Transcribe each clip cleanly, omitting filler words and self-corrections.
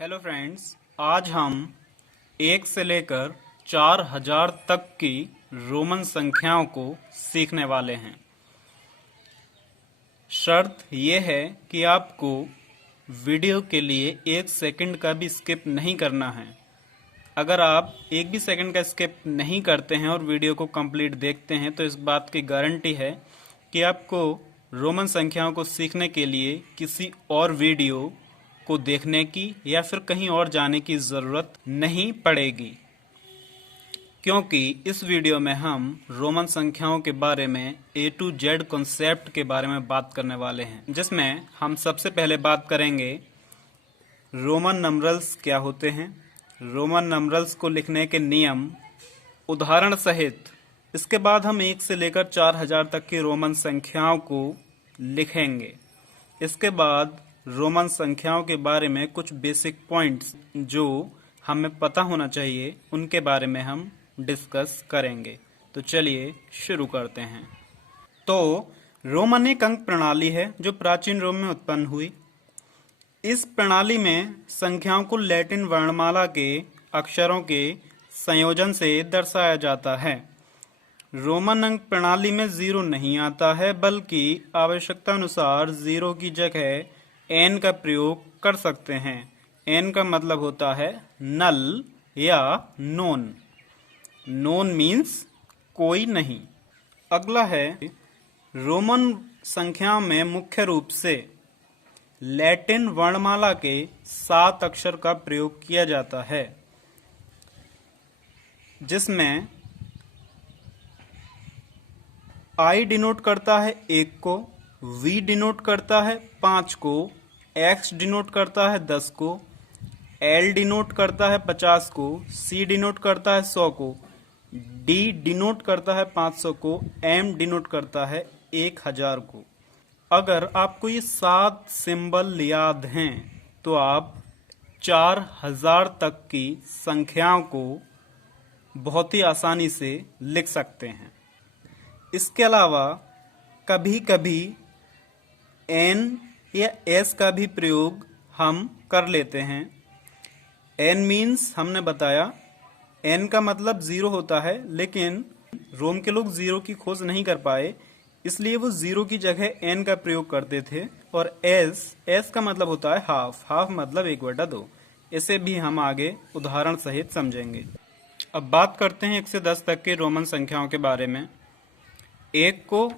Hello friends, आज हम 1 से लेकर 4000 तक की रोमन संख्याओं को सीखने वाले हैं। शर्त यह है कि आपको वीडियो के लिए 1 सेकंड का भी स्किप नहीं करना है। अगर आप 1 भी सेकंड का स्किप नहीं करते हैं और वीडियो को कंप्लीट देखते हैं तो इस बात की गारंटी है कि आपको रोमन संख्याओं को सीखने के लिए किसी और वीडियो को देखने की या फिर कहीं और जाने की ज़रूरत नहीं पड़ेगी, क्योंकि इस वीडियो में हम रोमन संख्याओं के बारे में A to Z कॉन्सेप्ट के बारे में बात करने वाले हैं, जिसमें हम सबसे पहले बात करेंगे रोमन नंबरल्स क्या होते हैं, रोमन नंबरल्स को लिखने के नियम उदाहरण सहित। इसके बाद हम 1 से लेकर 4000 तक की रोमन संख्याओं को लिखेंगे। इसके बाद रोमन संख्याओं के बारे में कुछ बेसिक पॉइंट्स जो हमें पता होना चाहिए उनके बारे में हम डिस्कस करेंगे। तो चलिए शुरू करते हैं। तो रोमन एक अंक प्रणाली है जो प्राचीन रोम में उत्पन्न हुई। इस प्रणाली में संख्याओं को लैटिन वर्णमाला के अक्षरों के संयोजन से दर्शाया जाता है। रोमन अंक प्रणाली में 0 नहीं आता है, बल्कि आवश्यकता अनुसार 0 की जगह एन का प्रयोग कर सकते हैं। एन का मतलब होता है नल या नोन। नोन मीन्स कोई नहीं। अगला है, रोमन संख्या में मुख्य रूप से लैटिन वर्णमाला के 7 अक्षर का प्रयोग किया जाता है, जिसमें आई डिनोट करता है 1 को, V डिनोट करता है 5 को, X डिनोट करता है 10 को, L डिनोट करता है 50 को, C डिनोट करता है 100 को, D डिनोट करता है 500 को, M डिनोट करता है 1000 को। अगर आपको ये 7 सिंबल याद हैं तो आप 4000 तक की संख्याओं को बहुत ही आसानी से लिख सकते हैं। इसके अलावा कभी कभी N या S का भी प्रयोग हम कर लेते हैं। N मीन्स हमने बताया N का मतलब 0 होता है, लेकिन रोम के लोग 0 की खोज नहीं कर पाए, इसलिए वो 0 की जगह N का प्रयोग करते थे। और S का मतलब होता है हाफ। हाफ मतलब 1/2। इसे भी हम आगे उदाहरण सहित समझेंगे। अब बात करते हैं 1 से 10 तक के रोमन संख्याओं के बारे में। 1 को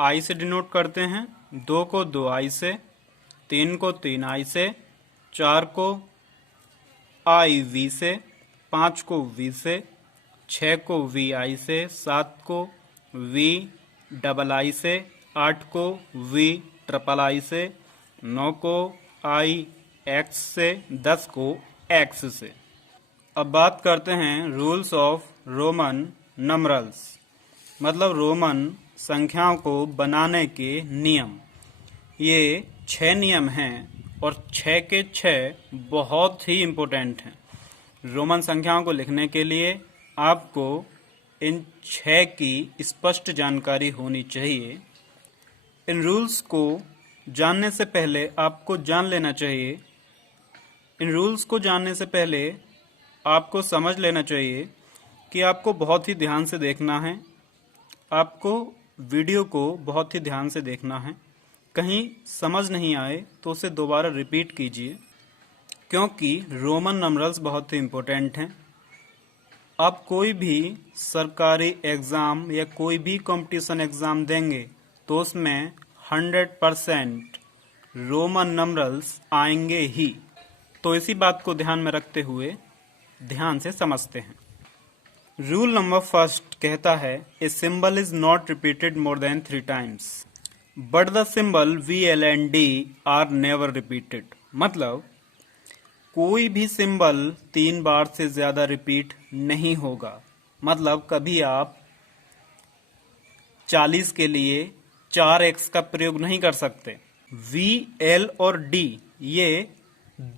I से डिनोट करते हैं, 2 को 2I से, 3 को 3I से, 4 को IV से, 5 को V से, 6 को VI से, 7 को VII से, 8 को VIII से, 9 को IX से, 10 को X से। अब बात करते हैं रूल्स ऑफ रोमन नंबरल्स, मतलब रोमन संख्याओं को बनाने के नियम। ये 6 नियम हैं और 6 के 6 बहुत ही इम्पोर्टेंट हैं। रोमन संख्याओं को लिखने के लिए आपको इन 6 की स्पष्ट जानकारी होनी चाहिए। इन रूल्स को जानने से पहले आपको जान लेना चाहिए, इन रूल्स को जानने से पहले आपको समझ लेना चाहिए कि आपको बहुत ही ध्यान से देखना है। आपको वीडियो को बहुत ही ध्यान से देखना है। कहीं समझ नहीं आए तो उसे दोबारा रिपीट कीजिए, क्योंकि रोमन नंबरल्स बहुत ही इम्पोर्टेंट हैं। आप कोई भी सरकारी एग्ज़ाम या कोई भी कंपटीशन एग्ज़ाम देंगे तो उसमें 100% रोमन नंबरल्स आएंगे ही। तो इसी बात को ध्यान में रखते हुए ध्यान से समझते हैं। रूल नंबर 1 कहता है, a symbol is not repeated more than 3 times, but the symbol V, L and D are never repeated. मतलब कोई भी सिंबल 3 बार से ज्यादा रिपीट नहीं होगा। मतलब कभी आप 40 के लिए 4x का प्रयोग नहीं कर सकते। V, L और D ये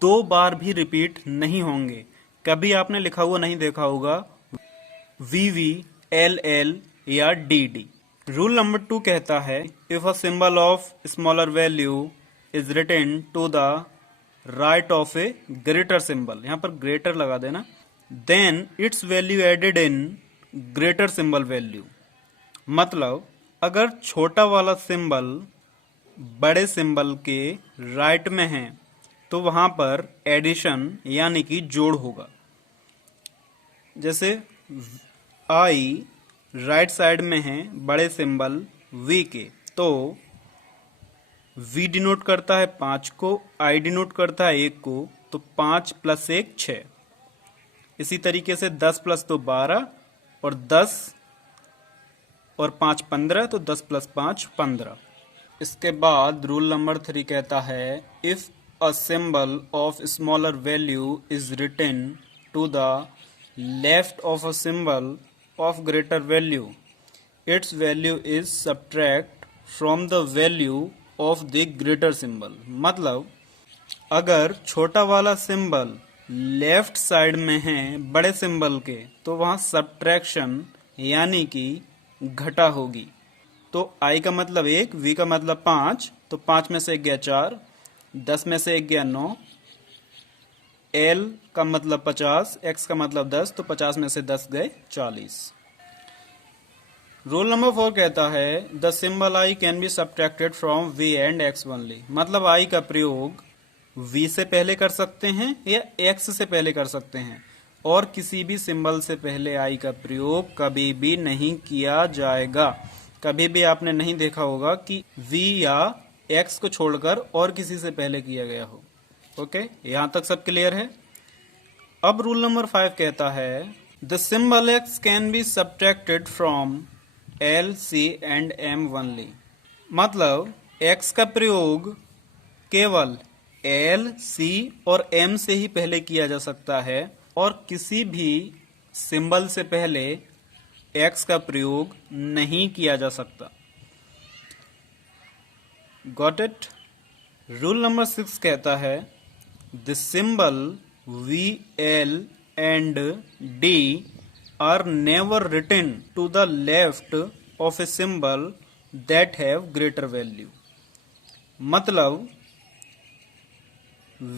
2 बार भी रिपीट नहीं होंगे। कभी आपने लिखा हुआ नहीं देखा होगा VV, LL या DD। रूल नंबर 2 कहता है if a symbol of smaller value is written to the right of a greater symbol, यहां पर ग्रेटर लगा देना, then its value added in greater symbol value. मतलब अगर छोटा वाला सिंबल बड़े सिंबल के राइट में है तो वहां पर एडिशन यानी कि जोड़ होगा। जैसे आई राइट साइड में है बड़े सिंबल वी के, तो वी डिनोट करता है 5 को, आई डिनोट करता है 1 को, तो 5 + 1 6। इसी तरीके से 10 + 2 12 और 10 और 5 15, तो 10 + 5 15। इसके बाद रूल नंबर 3 कहता है if a symbol of smaller value is written to the left of a symbol of greater value, its value is subtract from the value of the greater symbol। मतलब अगर छोटा वाला सिंबल लेफ्ट साइड में है बड़े symbol के तो वहां सब्ट्रैक्शन यानी कि घटा होगी। तो i का मतलब 1, v का मतलब 5, तो 5 में से 1 गया 4, 10 में से 1 गया 9, L का मतलब 50, X का मतलब 10, तो 50 में से 10 गए 40। रूल नंबर 4 कहता है the symbol I can be subtracted from V and X only. मतलब I का प्रयोग V से पहले कर सकते हैं या X से पहले कर सकते हैं, और किसी भी सिंबल से पहले I का प्रयोग कभी भी नहीं किया जाएगा। कभी भी आपने नहीं देखा होगा कि V या X को छोड़कर और किसी से पहले किया गया हो। ओके, यहां तक सब क्लियर है। अब रूल नंबर 5 कहता है the symbol X can be subtracted from L, C and M only. मतलब एक्स का प्रयोग केवल एल, सी और एम से ही पहले किया जा सकता है, और किसी भी सिंबल से पहले एक्स का प्रयोग नहीं किया जा सकता। Got it? रूल नंबर 6 कहता है the symbol V, L and D are never written to the left of a symbol that have greater value। मतलब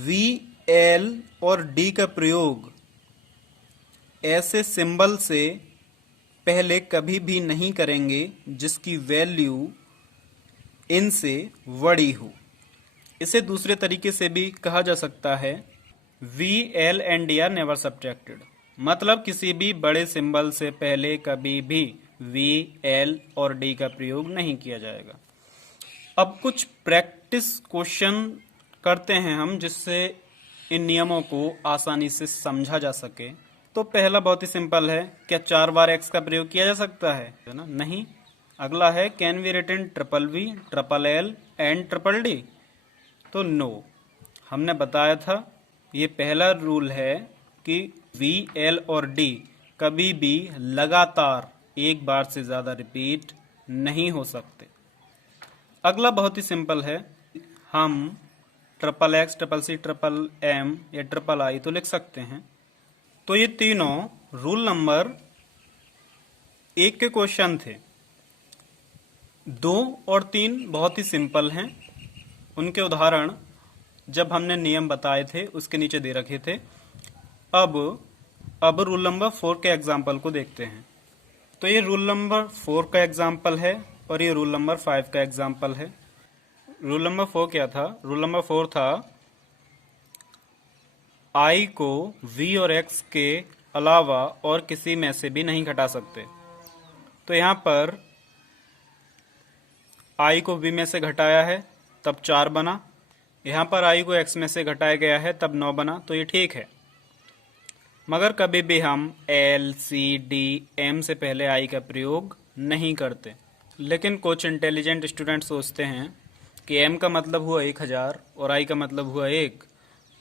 V, L और D का प्रयोग ऐसे सिंबल से पहले कभी भी नहीं करेंगे जिसकी वैल्यू इनसे बड़ी हो। इसे दूसरे तरीके से भी कहा जा सकता है V, L and D are never subtracted। मतलब किसी भी बड़े सिंबल से पहले कभी भी V, L और D का प्रयोग नहीं किया जाएगा। अब कुछ प्रैक्टिस क्वेश्चन करते हैं हम, जिससे इन नियमों को आसानी से समझा जा सके। तो पहला बहुत ही सिंपल है, क्या 4 बार X का प्रयोग किया जा सकता है ना? नहीं। अगला है can we written triple V, triple L and triple D? तो नो। हमने बताया था ये पहला रूल है कि V, L और D कभी भी लगातार एक बार से ज्यादा रिपीट नहीं हो सकते। अगला बहुत ही सिंपल है, हम triple X, triple C, triple M या ट्रिपल I तो लिख सकते हैं। तो ये तीनों रूल नंबर 1 के क्वेश्चन थे। 2 और 3 बहुत ही सिंपल हैं, उनके उदाहरण जब हमने नियम बताए थे उसके नीचे दे रखे थे। अब रूल नंबर 4 के एग्जाम्पल को देखते हैं। तो ये रूल नंबर 4 का एग्जाम्पल है और ये रूल नंबर 5 का एग्जाम्पल है। रूल नंबर 4 क्या था? रूल नंबर 4 था I को V और X के अलावा और किसी में से भी नहीं घटा सकते। तो यहाँ पर I को V में से घटाया है तब 4 बना, यहाँ पर I को X में से घटाया गया है तब 9 बना, तो ये ठीक है। मगर कभी भी हम L, C, D, M से पहले I का प्रयोग नहीं करते। लेकिन कुछ इंटेलिजेंट स्टूडेंट सोचते हैं कि M का मतलब हुआ 1000 और I का मतलब हुआ 1,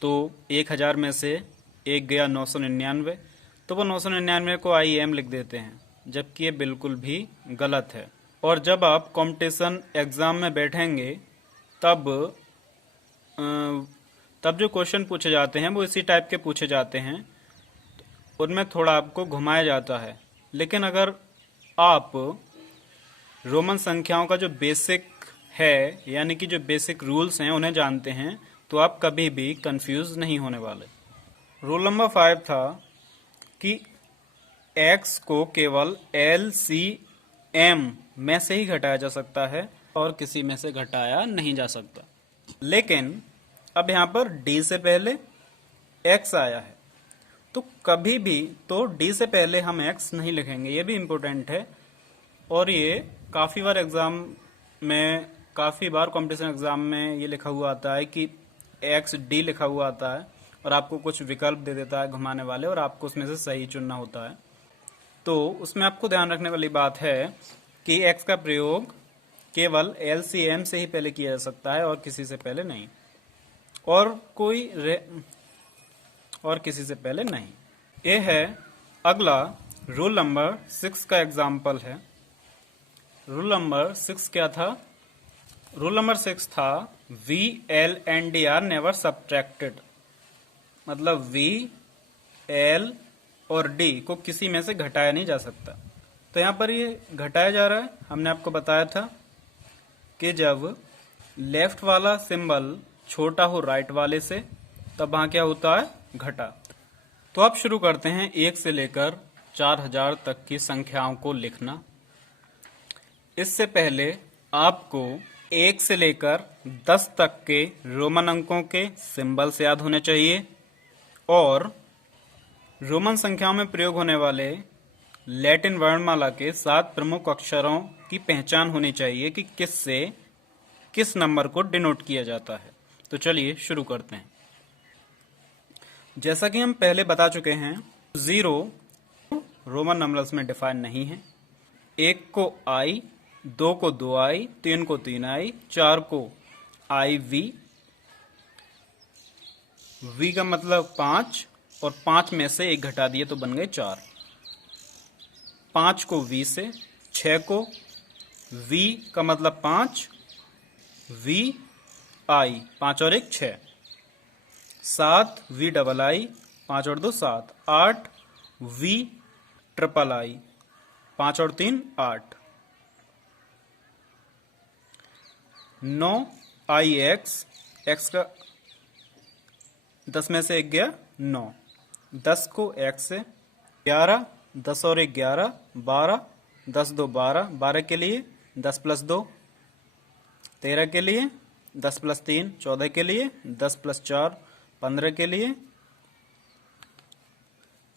तो 1000 में से 1 गया 999, तो वो 999 को IM लिख देते हैं, जबकि ये बिल्कुल भी गलत है। और जब आप कंपटीशन एग्ज़ाम में बैठेंगे तब जो क्वेश्चन पूछे जाते हैं वो इसी टाइप के पूछे जाते हैं, उनमें थोड़ा आपको घुमाया जाता है। लेकिन अगर आप रोमन संख्याओं का जो बेसिक है, यानी कि जो बेसिक रूल्स हैं उन्हें जानते हैं, तो आप कभी भी कंफ्यूज नहीं होने वाले। रूल नंबर 5 था कि x को केवल LCM में से ही घटाया जा सकता है और किसी में से घटाया नहीं जा सकता। लेकिन अब यहाँ पर d से पहले x आया है, तो कभी भी तो d से पहले हम x नहीं लिखेंगे, ये भी इम्पोर्टेंट है। और ये काफ़ी बार कॉम्पिटिशन एग्जाम में ये लिखा हुआ आता है कि XD लिखा हुआ आता है और आपको कुछ विकल्प दे देता है घुमाने वाले, और आपको उसमें से सही चुनना होता है। तो उसमें आपको ध्यान रखने वाली बात है कि x का प्रयोग केवल LCM से ही पहले किया जा सकता है और किसी से पहले नहीं, और किसी से पहले नहीं। ये है अगला रूल नंबर 6 का एग्जाम्पल है। रूल नंबर 6 क्या था? रूल नंबर 6 था V, L and D are never subtracted. मतलब V, L और D को किसी में से घटाया नहीं जा सकता। तो यहाँ पर ये घटाया जा रहा है। हमने आपको बताया था कि जब लेफ्ट वाला सिंबल छोटा हो राइट वाले से, तब वहाँ क्या होता है? घटा। तो आप शुरू करते हैं 1 से लेकर 4000 तक की संख्याओं को लिखना। इससे पहले आपको 1 से लेकर 10 तक के रोमन अंकों के सिंबल्स याद होने चाहिए और रोमन संख्याओं में प्रयोग होने वाले लैटिन वर्णमाला के 7 प्रमुख अक्षरों की पहचान होनी चाहिए कि किससे किस नंबर को डिनोट किया जाता है। तो चलिए शुरू करते हैं। जैसा कि हम पहले बता चुके हैं, 0 रोमन नंबर्स में डिफाइन नहीं है। 1 को I, 2 को 2I, 3 को 3I, 4 को IV, V का मतलब 5, और 5 में से 1 घटा दिए तो बन गए 4। 5 को V से, 6 को V का मतलब 5, VI, 5 और 1 6, 7 VII, 5 और 2 7, 8 VIII, 5 और 3 8, 9 IX, X का 10 में से 1 गया 9, 10 को X से, 11, 10 और 1 11, 12, 10 2 12, 12 के लिए 10 + 2 13 के लिए, 10 + 3 14 के लिए, 10 + 4 15 के लिए,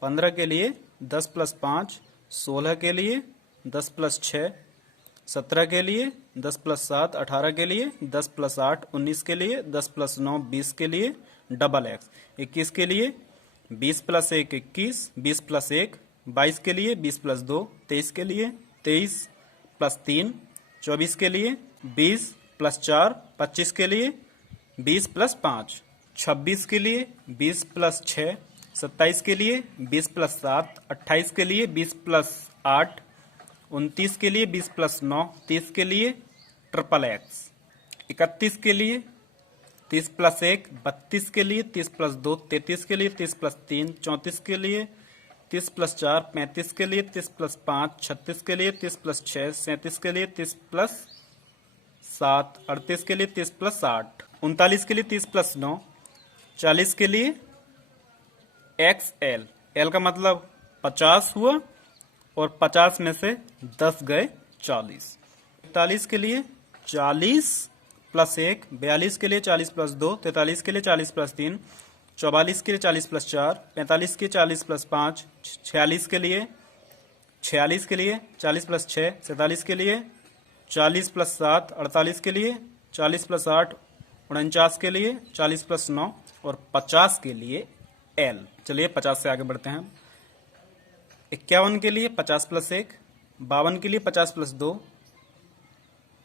15 के लिए, 10 + 5 16 के लिए, 10 + 6 17 के लिए, 10 + 7 18 के लिए, 10 + 8 19 के लिए, 10 + 9 20 के लिए, डबल X 21 के लिए, 20 + 1 21, 20 + 1 22 के लिए, 20 + 2 23 के लिए, 23 + 3 24 के लिए, 20 + 4 25 के लिए, 20 + 5 26 के लिए, 20 + 6 27 के लिए, 20 + 7 28 के लिए, 20 + 8 29 के लिए, 20 + 9 30 के लिए, ट्रिपल X 31 के लिए, 30 + 1 32 के लिए, 30 + 2 33 के लिए, 30 + 3 34 के लिए, 30 + 4 35 के लिए, 30 + 5 36 के लिए, 30 + 6 37 के लिए, 30 + 7 38 के लिए, 30 + 8 39 के लिए, 30 + 9 40 के लिए, XL L का मतलब 50 हुआ और 50 में से 10 गए 40। 41 के लिए 40 + 1 42 के लिए, 40 + 2 43 के लिए, 40 + 3 44 के लिए, 40 + 4 45 के 40 + 5 46 के लिए 40 + 6 47 के लिए, 40 + 7 48 के लिए, 40 + 8 49 के लिए, 40 + 9 और 50 के लिए L। चलिए 50 से आगे बढ़ते हैं। 51 के लिए 50 + 1 52 के लिए 50 + 2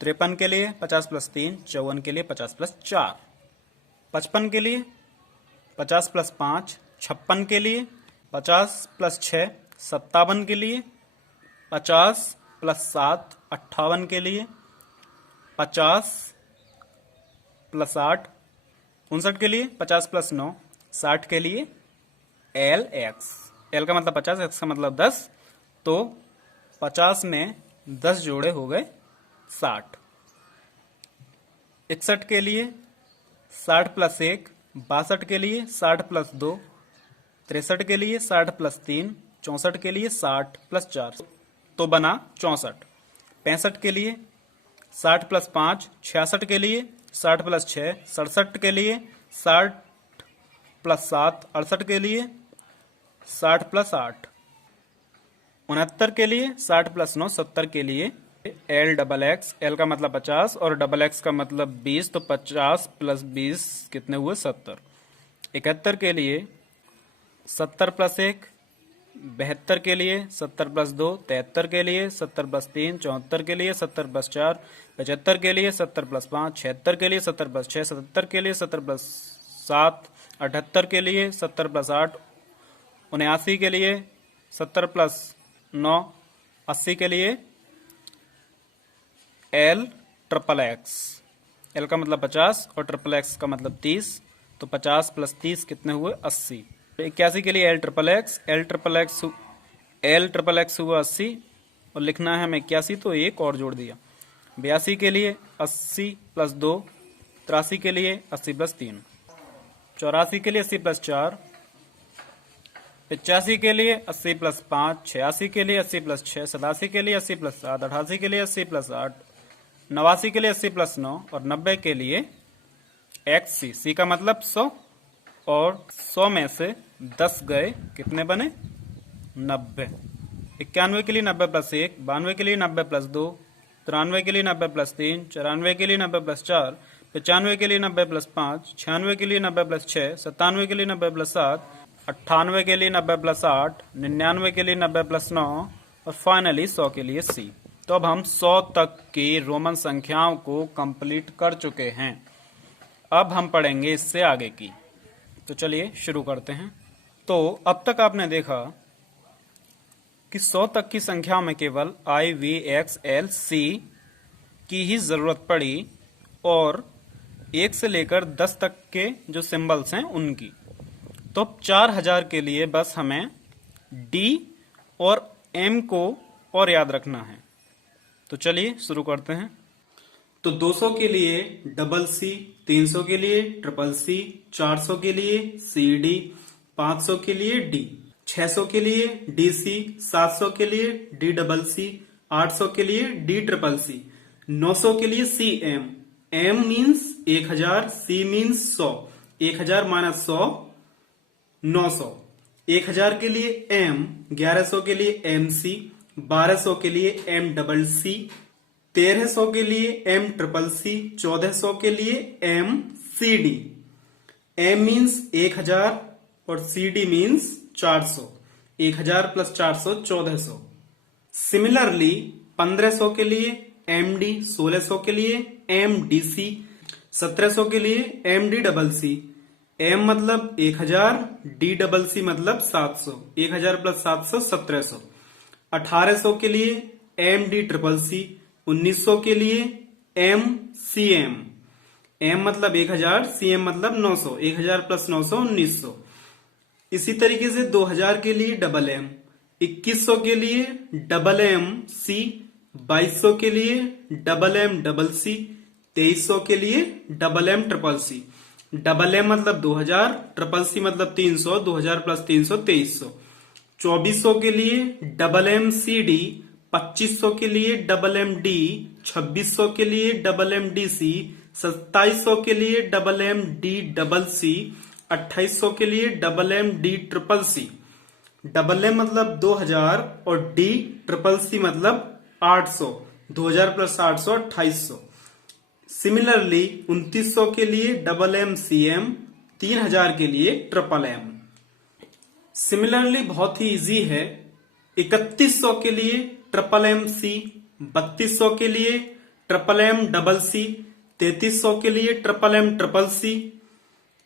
53 के लिए 50 + 3 54 के लिए 50 + 4 55 के लिए 50 + 5 56 के लिए 50 + 6 57 के लिए 50 + 7 58 के लिए 50 + 8 59 के लिए 50 + 9 60 के लिए LX L का मतलब 50 X का मतलब 10। तो 50 में 10 जोड़े हो गए 60। 61 के लिए 60 प्लस 1, 62 के लिए 60 प्लस 2, 63 के लिए 60 प्लस 3, 64 के लिए 60 प्लस 4 तो बना 64। 65 के लिए 60 प्लस 5, 66 के लिए 60 प्लस 6, 67 के लिए 60 प्लस 7, 68 के लिए 60 प्लस 8, 69 के लिए 60 प्लस 9, 70 के लिए एल डबल एक्स, एल का मतलब 50 और डबल एक्स का मतलब 20, तो 50 प्लस 20 कितने हुए 70। 71 के लिए 70 प्लस 1, 72 के लिए 70 प्लस 2, 73 के लिए 70 प्लस 3, 74 के लिए 70 प्लस 4, 75 के लिए 70 प्लस 5, 76 के लिए 70 प्लस 6, 77 के लिए 70 प्लस 7, 78 के लिए 70 प्लस 8, 79 के लिए 70 प्लस 9, 80 के लिए एल ट्रिपल एक्स, एल का मतलब 50 और ट्रिपल एक्स का मतलब 30, तो 50 प्लस 30 कितने हुए 80। 81 के लिए L triple x, L triple x हुआ 80 और लिखना है हमें 81, तो एक और जोड़ दिया। 82 के लिए 80 प्लस 2, 83 के लिए 80 प्लस 3, 84 के लिए 80 प्लस 4, 85 के लिए 80 प्लस 5, 86 के लिए 80 प्लस 6, 87 के लिए 80 प्लस 7, 88 के लिए 80 प्लस 8, 89 के लिए 80 प्लस 9 और 90 के लिए एक्स सी, सी का मतलब 100 और 100 में से 10 गए कितने बने 90। 91 के लिए 90 प्लस 1, 92 के लिए 90 प्लस 2, 93 के लिए 90 प्लस 3, 94 के लिए 90 प्लस 4, 95 के लिए 90 प्लस 5, 96 के लिए 90 प्लस 6, 97 के लिए 90 प्लस 7, 98 के लिए 90 प्लस 8, 99 के लिए 90 प्लस 9 और फाइनली 100 के लिए सी। तो अब हम 100 तक की रोमन संख्याओं को कंप्लीट कर चुके हैं। अब हम पढ़ेंगे इससे आगे की, तो चलिए शुरू करते हैं। तो अब तक आपने देखा कि 100 तक की संख्याओं में केवल आई, वी, एक्स, एल, सी की ही जरूरत पड़ी और 1 से लेकर 10 तक के जो सिंबल्स हैं उनकी। तो 4000 के लिए बस हमें डी और एम को और याद रखना है। तो चलिए शुरू करते हैं। तो 200 के लिए डबल सी, 300 के लिए ट्रिपल सी, 400 के लिए सी डी, 500 के लिए डी, 600 के लिए डी सी, 700 के लिए डी डबल सी, 800 के लिए डी ट्रिपल सी, 900 के लिए C M, M means 1000, C means 100, 1000 minus 100 900, 1000 के लिए एम, 1100 के लिए एम सी, 1200 के लिए एम डबल सी, 1300 के लिए एम ट्रिपल सी, 1400 के लिए M C D. M means 1000 और C D means 400, 1000 plus 400 1400। Similarly 1500 के लिए एम डी, 1600 के लिए एम डी सी, 1700 के लिए M D double C, M मतलब 1000, डी डबल सी मतलब 700, 1000 प्लस 700 1700। 1800 के लिए एम डी ट्रिपल सी, 1900 के लिए एम सी एम, एम मतलब 1000, सी एम मतलब 900, 1000 प्लस 900 1900। इसी तरीके से 2000 के लिए डबल एम, 2100 के लिए डबल एम सी, 2200 के लिए डबल एम डबल सी, 2300 के लिए double M triple C. Double M मतलब 2000, ट्रिपल सी मतलब 300, 2000 प्लस 300 2300। 2400 के लिए डबल एम सी डी, 2500 के लिए डबल एम डी, 2600 के लिए डबल एम डी सी, 2700 के लिए double M D double C, 2800 के लिए double M D triple C. Double M मतलब 2000 और डी ट्रिपल सी मतलब 800, 2000 प्लस 800 2800। सिमिलरली 2900 के लिए डबल एम सी एम, 3000 के लिए ट्रिपल एम। सिमिलरली बहुत ही इजी है, 3100 के लिए ट्रिपल एम सी, 3200 के लिए ट्रिपल एम डबल सी, 3300 के लिए ट्रिपल एम ट्रिपल सी,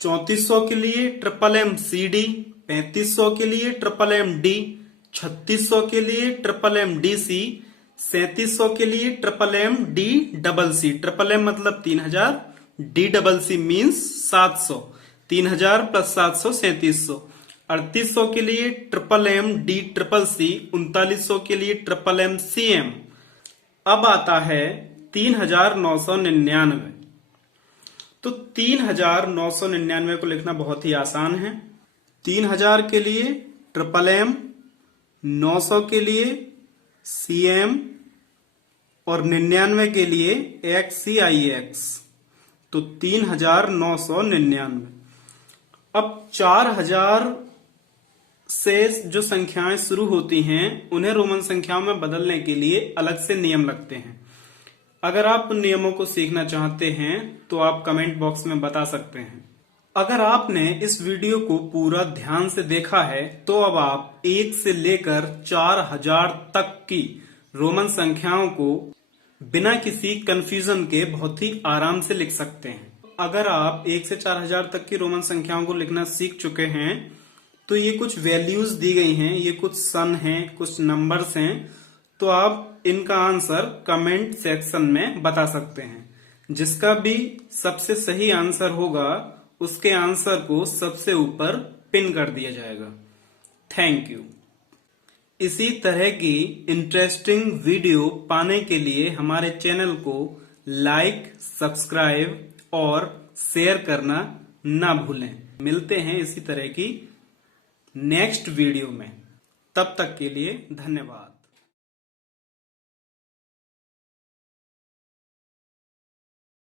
3400 के लिए ट्रिपल एम सी डी, 3500 के लिए ट्रिपल एम डी, 3600 के लिए ट्रिपल एम डी सी, 3700 के लिए triple M D double C. Triple M मतलब 3000, D double C means 700, 3000 plus 700 3700। 3800 के लिए triple M D triple C, 3900 के लिए ट्रिपल एम सी एम। अब आता है 3999। तो 3999 को लिखना बहुत ही आसान है। 3000 के लिए MM, 900 के लिए CM और 99 के लिए XCIX। तो 3999। अब 4000 से जो संख्याएं शुरू होती हैं उन्हें रोमन संख्याओं में बदलने के लिए अलग से नियम लगते हैं। अगर आप उन नियमों को सीखना चाहते हैं तो आप कमेंट बॉक्स में बता सकते हैं। अगर आपने इस वीडियो को पूरा ध्यान से देखा है तो अब आप 1 से लेकर 4000 तक की रोमन संख्याओं को बिना किसी कंफ्यूजन के बहुत ही आराम से लिख सकते हैं। अगर आप 1 से 4000 तक की रोमन संख्याओं को लिखना सीख चुके हैं तो ये कुछ वैल्यूज दी गई हैं, ये कुछ सन हैं, कुछ नंबर्स हैं, तो आप इनका आंसर कमेंट सेक्शन में बता सकते हैं। जिसका भी सबसे सही आंसर होगा उसके आंसर को सबसे ऊपर पिन कर दिया जाएगा। Thank you. इसी तरह की इंटरेस्टिंग वीडियो पाने के लिए हमारे चैनल को लाइक, सब्सक्राइब और शेयर करना ना भूलें। मिलते हैं इसी तरह की नेक्स्ट वीडियो में। तब तक के लिए धन्यवाद।